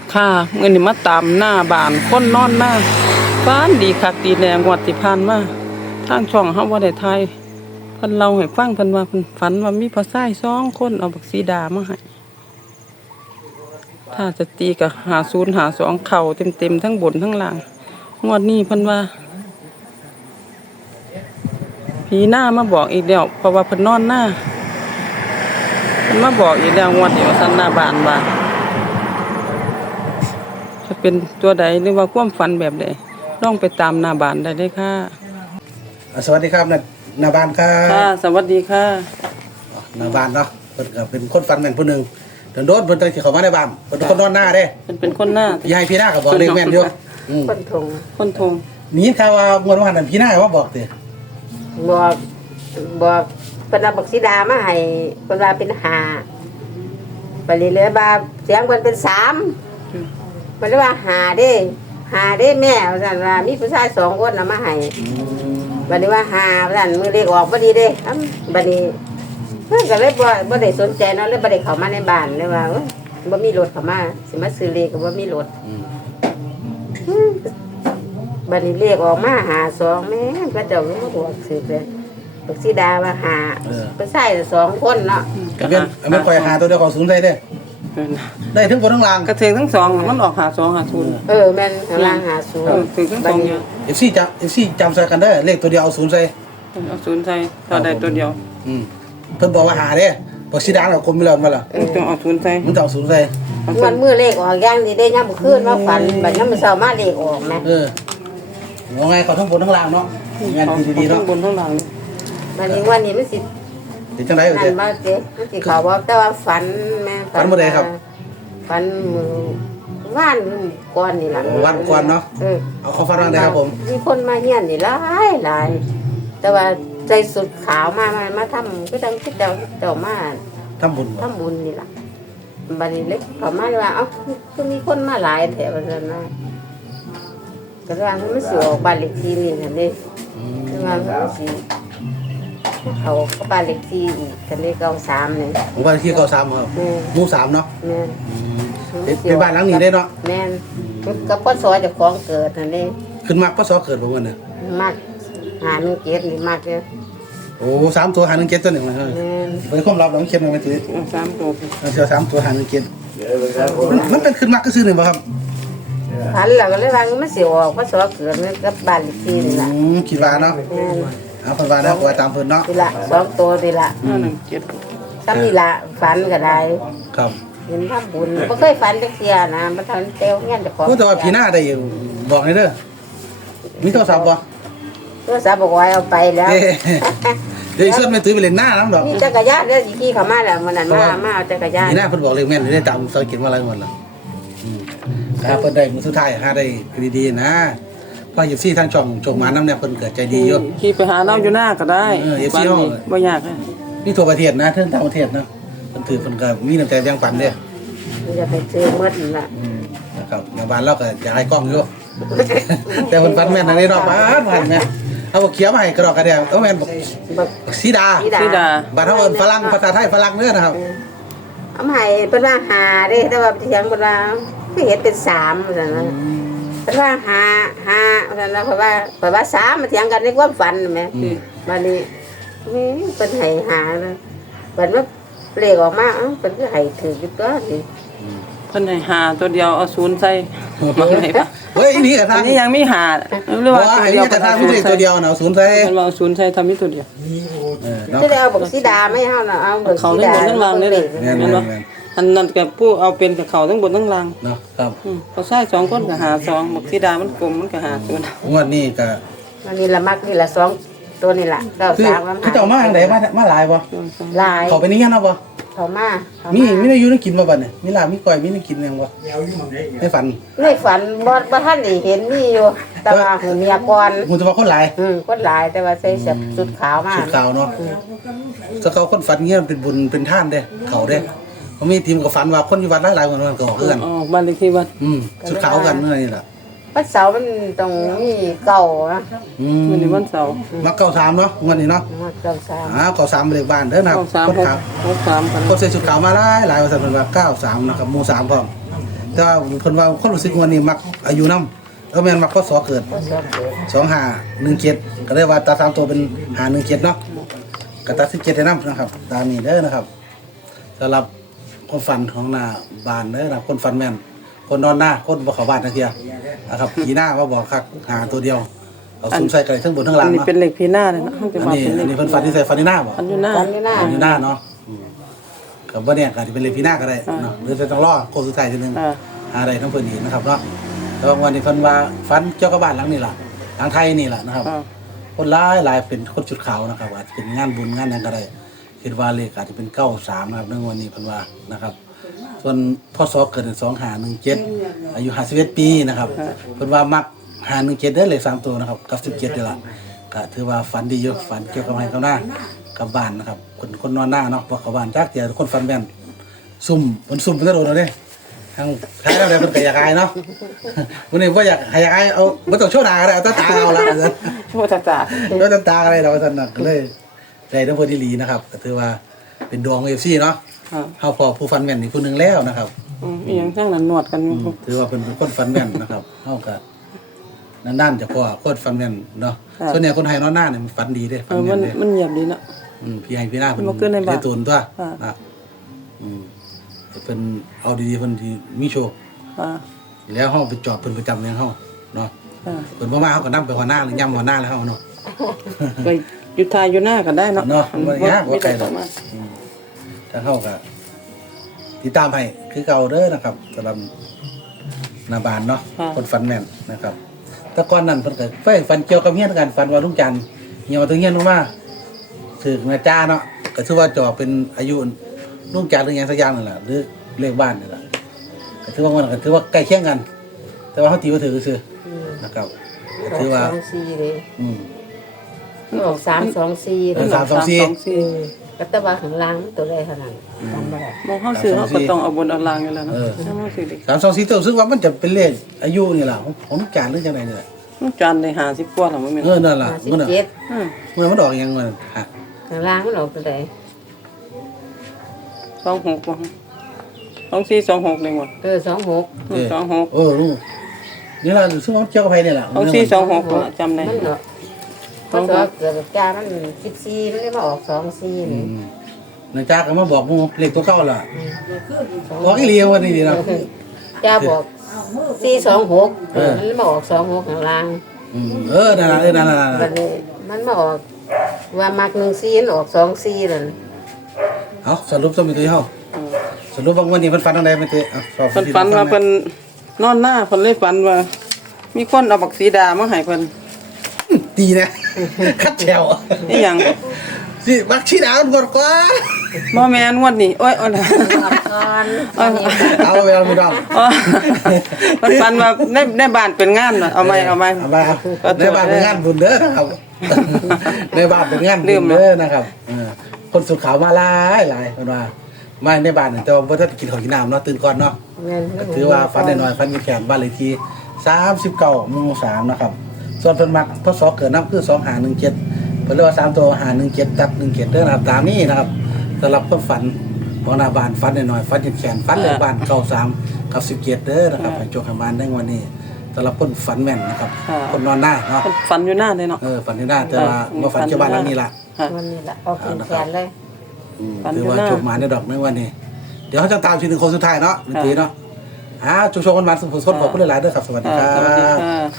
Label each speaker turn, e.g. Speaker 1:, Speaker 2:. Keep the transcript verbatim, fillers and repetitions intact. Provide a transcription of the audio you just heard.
Speaker 1: ค่ะเงินนี่มาตามหน้าบ้านคนนอนหน้าฟ้านดีคักดีแน่งวดที่ผ่านมาทางช่องเฮาบ่ได้ทายเพิ่นเล่าให้ฟังเพิ่นว่าเพิ่นฝันว่ามีผู้ชายสองคนเอาบักสีดามาให้ถ้าจะตีก็ห้าศูนย์ ห้าสองเข้าเต็มๆทั้งบนทั้งล่างงวดนี้เพิ่นว่าผีหน้ามาบอกอีกแล้วเพราะว่าเพิ่นนอนหน้าเพิ่นมาบอกอีกแล้วงวดนี้ว่าซั่นหน้าบ้านว่าจะเป็นตัวใดหรือว่าความฝันแบบใดลองไปตามหน้าบ้านได้เลยค่ะ
Speaker 2: สวัสดีครับหน้าบ้านครับ
Speaker 1: ค่ะสวัสดีค่ะ
Speaker 2: หน้าบ้านเนาะเพิ่นก็เป็นคนฟันแม่นผู้หนึงโดนๆเพิ่นตั้งที่เข้ามาในบ้านเพิ่นเป็นคนนอนหน้าเด้
Speaker 1: เพิ่นเป็นคนหน้าย
Speaker 2: ายพี่หน้าก็บอกเลขแม่นอยู่อืม
Speaker 3: คนทง
Speaker 1: คนทง
Speaker 2: นี่ข่าวว่างวดวันนั้นพี่หน้าว่าบอกติ
Speaker 3: บอกบอกเพิ่นเอาบักสีดามาให้เพิ่นว่าเป็นห้าไปเรื่อยๆว่าเสียงเพิ่นเป็นสามเพิ่นเลยว่าห้าเด้ห้าเด้แม่ว่าซั่นว่ามีผู้ชายสองคนนำมาให้บัดนี้ว่าห้าว่าซั่นมื้อเลขออกบ่ดีเด้บัดนี้เพิ่นก็เลยบ่บ่ได้สนใจเนาะเลยบ่ได้เข้ามาในบ้านเลยว่าบ่มีรถเข้ามาสิมาซื้อเลขก็บ่มีรถบัดนี้เลขออกมาหาสองแม่ก็เจ้าก็มาบอกสึกเลยบักสีดาว่าหาไปใส่สองคนเนาะ
Speaker 2: ก็เป็นอันนั้นข่อยหาตัวเดียวของศูนย์ได้เด้ได้ทั้งบนทั้งล่าง
Speaker 1: กระเทงทั้งสองมันออกหาสองหาศูนย์
Speaker 3: เออแม่นข้างล่างหาศูนย์
Speaker 1: ถึงทั้งสองเนี่ย
Speaker 2: เอฟซีจำ เอฟ ซี จำใส่กันได้เลขตัวเดียวเอาศูนย์ใส่
Speaker 1: เอาศูนย์ใส่ถ้าได้ตัวเดียว
Speaker 2: อืมเพิ่นบอกว่าหาเด้บักสีดาเอาคนไปแล้วมาล่ะ
Speaker 1: ต้องเอาศูนย์ใส่
Speaker 2: มันต้องเอาศูนย์ใส่
Speaker 3: มันมื้อเลขออกอย่างนี้ได้ยามมื้อคืนมาฝันบัดยามมื้อเช้ามาเลขออกแม่
Speaker 2: เออว่าไงเขาทั้งบนทั้งล่างเนาะงานดีๆเนาะ
Speaker 1: ทั้งบนทั้งล่าง
Speaker 3: บัดนี้วันนี้มันสิ
Speaker 2: เป็นจังได๋เอ้ย
Speaker 3: นั่นบ่เจ๊มันสิเขาบอกแต่ว่าฝันแม่
Speaker 2: ฝันบ่ได้ครับ
Speaker 3: ฝันมื้อวานก่อนนี่ล่ะ
Speaker 2: วันก่อนเนาะ
Speaker 3: เออ
Speaker 2: เอาเขาฝันว่าได้ครับผม
Speaker 3: มีคนมาเฮียนนี่หลายหลายแต่ว่าใส่สุดขาวมามามาทำก็จังคิดเจ้าเจ้ามา
Speaker 2: ทำบุญ
Speaker 3: ทำบุญนี่ล่ะบัดนี้เล็กเขามาว่าเอ้าคือมีคนมาหลายแถวนั้นนะก็ว่ามันสิออกบ้านเลขที่นี่นั่นเด้คือว่ามันสิเขาก็บ้านเลขที่อีกกันเลขเก้าสามนี่
Speaker 2: ผมว่าที่เก้าสามครับหมู่สามเนาะ
Speaker 3: แม่น
Speaker 2: เป็นบ้านหลังนี้ได้เนาะ
Speaker 3: แม่นก็พศเจ้าของเกิดนั่นเด้
Speaker 2: ขึ้นมากพศเกิดบ่ว่าน่ะ
Speaker 3: มักหาหนึ่งเจ็ดนี่มักเด้อ
Speaker 2: โอ้สามตัวหาหนึ่งเจ็ดตัวหนึ่งเลยเป็นความลับเราเขียนมันไปถือ
Speaker 1: สามตัว
Speaker 2: เชื่อสามตัวหาหนึ่งเจ็ดมันเป็นขึ้นมากก็ซื้อหนึ่งป่ะครับ
Speaker 3: พันแล้วก็เลยว่ามันสิออกพศเกิดนี่กับบ้านเลขที่นี่ล่ะ
Speaker 2: อืมคิดว่าเนาะเอาเพิ่นว่าเนาะว่าตามเพิ่นเนาะ
Speaker 3: นี่ล่ะสองตัวนี่ล่ะ
Speaker 1: ห้าหนึ่งเจ็ด
Speaker 3: ซ้ำนี่ล่ะฝันก็ได้
Speaker 2: ครับ
Speaker 3: เห็นทำบุญบ่เคยฝันจักเที่ยนะบ่ทันเตวเงี้ยเจ้าของ
Speaker 2: แต่ว่าพี่หน้าได้บอกให้เด้อมีโทรศัพท์บ่
Speaker 3: โทรศัพท์บอกว่าเอาไปแล้ว
Speaker 2: เดี๋ยวส่วนไม่ตื้อไปเล่นหน้าน้ำดอก
Speaker 3: นี่จักรยานเด้อสิขี่เข้ามาแล้วมื้อนั้นมามาเอาจักรยาน
Speaker 2: พี่หน้าเพิ่นบอกเลยแม่นได้ตามซอยกินมาหลายงวดแล้วอืมถ้าเพิ่นได้มื้อสุดท้ายหาได้ดีๆนะเพราะอยู่ซี่ทางช่องช่องหมาน้ำเนี่ยเพิ่นเกิดใจดีอยู่
Speaker 1: ขี่ไปหาเราอยู่หน้าก็ได้
Speaker 2: เออ เอฟ ซี เฮา
Speaker 1: บ่ยากเลย
Speaker 2: มีทั่วประเทศนะทั้งต่างประเทศนะเพิ่นถือเพิ่นก็มีน้ำใจแบ่งปันเด้อ
Speaker 3: มันจะไปซื้อหมดนั่นล่ะ
Speaker 2: อืมนะครับในบ้านเราก็จะให้กล้องอยู่แต่เพิ่นฟันแม่นอันนี้ดอกบ้านบ้านแม่เอาเขียวมาให้กระดอกกระเดียวเอาแม่นบอกสีดา
Speaker 1: สีดา
Speaker 2: บ้านเฮาเอิ้นฝรั่งภาษาไทยฝรั่งเด้อนะครับ
Speaker 3: เอามาให้เพิ่นว่าหาเด้แต่ว่าเถียงเพิ่นว่าไม่เห็นเป็นสามว่าซั่นนะเพิ่นว่าหาหาว่าซั่นนะเพราะว่าเพราะว่าสามมาเถียงกันในความฝันแม่บัดนี้นี่เพิ่นให้หานะบัดว่าเลขออกมาเอ้าเพิ่นก็ให้ถืออยู่ตัวนี่
Speaker 1: เพิ่นให้หาตัวเดียวเอาศูนย์ใส่มาให้ปะ
Speaker 2: เฮ้ยนี่ก็ทาง
Speaker 1: นี้ยังมีหาหรือว่า
Speaker 2: ตัวเดียวก็ทางมีตัวเดียวน่ะศูนย์ใส่
Speaker 1: เพิ่นว่าศูนย์ใส่ทำมีตัวเดียว
Speaker 2: เออ
Speaker 3: เนาะจะเอาบักสีดาไม่เฮาน่ะเอาบักสีดา
Speaker 1: ทั้งบนทั้งล่างนี่แม่นบ่อันนั้นกับผู้เอาเป็นกับเขาทั้งบนทั้งล่าง
Speaker 2: เนาะครับ
Speaker 1: อือเขาใช้สองคนก็หาสองบักสีดามันกลมมันก็หาศูนย์
Speaker 2: งวดนี้ก็
Speaker 3: อันนี้ละมักนี่ละสองตัวนี่ล่ะเก้าสาม
Speaker 2: คือเจ้ามาทางใดมามาหลายบ่
Speaker 3: หลาย
Speaker 2: เขาไปนี่กันเนาะบ่
Speaker 3: เขามา
Speaker 2: มีมีได้อยู่ได้กินบ่บัดเนี่ยมีลาบมีก้อยมีได้กินยังบ่ในฝัน
Speaker 3: ในฝันบ่บ่ทันได้เห็นมีอยู่แต่ว่าหูเมียก่อน
Speaker 2: หูจะว่าคนหลาย
Speaker 3: อือคนหลายแต่ว่าใส่เสื้อชุดขาวมา
Speaker 2: ชุดขาวเนาะถ้าเขาคนฝันเงี้ยเป็นบุญเป็นท่านเด้เขาเด้เขามีทีมก็ฝันว่าคนอยู่วัดหลายๆคนก็ออกคือกัน
Speaker 1: อ๋อบ้านเลขที่วัด
Speaker 2: อืมชุดขาวกันนี่ล่ะ
Speaker 3: วันเสาร์มันต้องมีเก่านะ
Speaker 2: อืม
Speaker 1: วันนี้วันเสาร์
Speaker 2: มักเก้าสามเนาะงวดนี้เนาะ
Speaker 3: มักเก้าสาม
Speaker 2: อ่าเก้าสามเลขบ้านเด้อนะครับ
Speaker 1: คนขาวคนขาว
Speaker 2: คนใส่ชุดขาวมาหลายหลายว่าซั่นเพิ่นว่าเก้าสามนะครับหมู่สามพร้อมแต่ว่าเพิ่นว่าคนรู้สึกว่านี่มักอายุนำเออแม่นมักพศเกิด
Speaker 3: ก็สอบเกิด
Speaker 2: สองห้าหนึ่งเจ็ดก็เลยว่าตาสามตัวเป็นห้าหนึ่งเจ็ดเนาะก็ตัดสิบเจ็ดได้นำนะครับตามนี้เด้อนะครับสำหรับคนฝันของหน้าบ้านเด้อนะคนฝันแม่นคนนอนหน้าคนบ่เข้าบ้านทังเที่ยนะครับขี่หน้าว่าบอกคักหาตัวเดียวเอาซุ่มใส่ไก่ทั้งบนทั้งล่า
Speaker 1: อั
Speaker 2: ง
Speaker 1: นนี้
Speaker 2: เนาะ
Speaker 1: เป็นเหล็กพีหน้าเลยนะมันจะ
Speaker 2: อัน
Speaker 1: มา
Speaker 2: นี้
Speaker 1: เป็นเห
Speaker 2: อั
Speaker 1: ล็
Speaker 2: น
Speaker 1: ก
Speaker 2: นี้เพิ่นฝันที่ใส่ฝันที่หน้าบ่
Speaker 1: อันอยู่หน้า
Speaker 3: กันอยู่หน้า
Speaker 2: ฝันที่หน้าเนาะอืมก็บ่เนี่ยก็สิเป็นเลขพี่หน้าก็ได้เนาะหรือจะต้องรอโค้งสุดท้ายทีนึง
Speaker 1: อ่า
Speaker 2: หาได้ทั้งเพิ่นอีกนะครับเนาะแต่ว่าวันนี้เพิ่นว่าฝันเกี่ยวกับบ้านหลังนี้ล่ะหลังไทยนี่ล่ะนะครับ
Speaker 1: อ่า
Speaker 2: คนร้ายหลายเป็นคนชุดขาวนะครับอาจจะเป็นงานบุญงานหยังก็ได้คิดว่าเลขอาจจะเป็นเก้าสามนะครับในวันนี้เพิ่นว่านะครับ ส่วนพศเกิดในสองห้าหนึ่งเจ็ดอายุห้าสิบเอ็ดปีนะครับเพิ่นว่ามักห้าหนึ่งเจ็ดได้อเลขสามตัวนะครับกับสิบเจ็ดนี่ล่ะก็ถือว่าฝันดีอยู่ฝันเกี่ยวกับให้กับหน้ากับบ้านนะครับคนคนนอนหน้าเนาะเพราะเขาบ้านจักเดียวคนฝันแม่นซุ่มมันซุ่มเป็นกระโดดเอาเด้ทางท้ายแล้วเดี๋ยวเพิ่นก็อยากอายเนาะ วันนี้บ่อยากให้อยากอายเอาบ่ต้องโชว์หน้าก็ได้เอาแตาตาเอาละ
Speaker 1: ชั่วตาตา
Speaker 2: โชว์ตาอะไรเราท่านน่ะก็เลยได้ทั้งเพิ่นดีๆนะครับก็ถือว่าเป็นดวง เอฟ ซี เนาะ
Speaker 1: อ่า
Speaker 2: เฮาพอผู้ฝันแม่นอีกผู้หนึงแล้วนะครับ
Speaker 1: อืมอีหยังข้างนั้นหนวดกันอยู่
Speaker 2: ถือว่าเป็นคนฝันแม่นนะครับเฮาก็นานๆจะพอคนฝันแม่นเนาะส่วนใหญ่คนไทยนอนหน้าเนี่ยมันฝันดีเด้
Speaker 1: เอ
Speaker 2: ฝัน
Speaker 1: อ
Speaker 2: แม่
Speaker 1: มัน
Speaker 2: นเด้
Speaker 1: มันเงียบดีเนาะ
Speaker 2: อืมพี่ให้พี่หน้าเพิ่น
Speaker 1: มันเกินในบ้าน
Speaker 2: ได้ตูนตัว
Speaker 1: อ่า
Speaker 2: นะอืมเพิ่นเอาดีๆเพิ่นสิมีโชค
Speaker 1: อ่า
Speaker 2: แล้วเฮาไปจอบเพิ่นประจำเลี้ยงเฮาเนาะ
Speaker 1: อ่า
Speaker 2: เพิ่นบ่มาเฮาก็นำไปหัวหน้าหรือย่ำหัวหน้าแล้วเฮาเนาะ
Speaker 1: ไปอยู่ทายอยู่หน้ากันได้เนาะ
Speaker 2: เนาะบ่ยากบ่ไกลหรอก
Speaker 1: มา
Speaker 2: อืมถ้าเฮาก็ติดตามให้คือเก่าเด้อนะครับสำหรับหนาบานเนาะคนฝันแม่นนะครับ แต่ก่อนนั้นเพิ่นก็เฟ้ยฝันเกี่ยวกับเฮียนกันฝันว่าลุงจันทร์เหี่ยวมาถึงเฮียนลงมาถึกนาจ้าเนาะก็ถือว่าจอเป็นอายุลุงจันทร์หรือหยังสักอย่างนั่นแหละหรือเลขบ้านนี่แหละก็ถือว่ามันก็ถือว่าใกล้เคียงกัน แต่ว่าเขาตีว่าถือซื่อ
Speaker 3: อืม
Speaker 2: ๆนะครับก็
Speaker 3: ออ
Speaker 2: ถือกว่า
Speaker 3: สองสี่เลย
Speaker 2: อืม
Speaker 3: มันออกสามสองสี่เล
Speaker 2: เอย อสามสองสี่
Speaker 3: อืมก็แตะว่าข้างล่างมันตัวใดขนาดจำไม่ได้
Speaker 1: มองเข้าซื้อเขาก็ต้องเอาบนเอาล่างอยู่แล้วเนาะ
Speaker 2: เออ
Speaker 1: ถ้าเขาซื้อเด็ก
Speaker 2: สามสองสี่ตัวซึ่งว่ามันจะเป็นเลขอายุนี่แหละของของลุงจันทร์หรือจังไดนี่แหละ
Speaker 1: มันจานได้ห้าสิบกว่าแล้วมั้งแม่น
Speaker 2: เออนั่นล่ะ
Speaker 3: ห้าสิบ
Speaker 2: มันน่ะ
Speaker 3: เจ็ด
Speaker 1: อืม
Speaker 2: มันมันออกยังมันฮะ
Speaker 3: ข้างล่างมันออกตัวใด
Speaker 1: สองหกบ่สองสี่สองหกเลยหมด
Speaker 3: เออสองหก
Speaker 2: เออ
Speaker 1: สองหก
Speaker 2: เออรู้นี่ล่ะซึ่งว่ามันเกี่ยวกับไผนี่แหละ
Speaker 1: สองสี่สองหกบ่จำได้
Speaker 3: มันเนาะเพราะว่าเกิดกับจ้ามันสิบสี่มันเลยมาออกสองสี่
Speaker 2: อื
Speaker 3: นี่
Speaker 2: มนาจ้าก็มาบอกหมู่เลขตัวเก่าล่ะ
Speaker 3: อืม
Speaker 2: บอกอีหลีว่านี่ดีเนาะ
Speaker 3: จ้าบอกสี่สองหก
Speaker 2: เออ
Speaker 3: มันมาออกสองหกข้างล่าง
Speaker 2: อืมเออนั่นน่ะเออนั่นน่ะนั่น
Speaker 3: บั
Speaker 2: น่ะ
Speaker 3: ดนี้มันมาออกว่ามักหนึ่งสี่มันออกสองสี่นั่น
Speaker 2: เอาสรุปสมิติเฮา
Speaker 1: อืม
Speaker 2: สรุปว่าวันนี้เพิ่นฝันจังได๋มันสิเอาสอบ
Speaker 1: เพิ่นฝันว่าเพิ่นนอนหน้าเพิ่นเลยฝันว่า มีคนเอาบักสีดามาให้เพิ่น
Speaker 2: ตีนะ คัดแถว
Speaker 1: อีหยัง
Speaker 2: สิบักชีดาวมันกดกว่า
Speaker 1: บ่แม่นงวดนี้โอ้ยโอ้ย
Speaker 3: ก่อน
Speaker 1: เอา
Speaker 2: เอาไปเอาไปดอก
Speaker 1: อ๋อมันฝันว่าในในบ้านเป็นงานน่ะเอาไหมเอาไหม
Speaker 2: เอาไปเอาในบ้านเป็นงานบุญเด้อนะครับ ในบ้านเป็นงาน
Speaker 1: ลื
Speaker 2: บุ
Speaker 1: ม
Speaker 2: ญ
Speaker 1: นะ
Speaker 2: เด้อนะครับเออคนสุดขาวมาหลายหลายเพิ่นว่ามาในบ้านนี่แต่ว่าบ่ทันกินข้าวกินน้ำเนาะตื่นก่อนเนาะ
Speaker 3: แม่น
Speaker 2: ก็ถือว่าฟันน้อยๆฟันแขนบ้านเลขที่สามสิบเก้าหมู่สามนะครับ ส่วนเพิ่นมักพศเกิดนำคือสองห้าหนึ่งเจ็ดเพิ่นเรียกว่าสามตัวห้าหนึ่งเจ็ดตัดหนึ่งเจ็ดเด้อนะครับตามนี้นะครับสำหรับเพิ่นฝันของหน้าบ้านฟันน้อยๆฟันแขนฟันเลขบ้านเก้าสามกับสิบเจ็ดเด้อนะครับให้โจกให้บ้านได้วันนี้สำหรับเพิ่นฝันแม่นนะครับคนนอนหน้าเนาะ
Speaker 1: เพิ่นฝันอยู่หน้าเลยเนาะ
Speaker 2: เออฝันที่หน้าแต่ว่าบ่ฝันเจ้าบ้านหลังนี้ล่ะ
Speaker 1: ค่ะ
Speaker 3: วันนี้ละออกเป็นแขนเลย
Speaker 2: อืม
Speaker 1: ฝัน
Speaker 2: ถือ
Speaker 1: อยู่
Speaker 2: ว่า
Speaker 1: หน้า
Speaker 2: โชคมาในดอกในวันนี้ เดี๋ยวเขาจะตามทีหนึงคนสุดท้ายเนาะดนตรีเนาะอ่าโชคๆกันมาสุขๆขอบคุณหลายๆเด้อครับสวัสดี
Speaker 1: อ่า
Speaker 2: ครั
Speaker 1: สวัสดี
Speaker 2: บ
Speaker 1: ค่ะ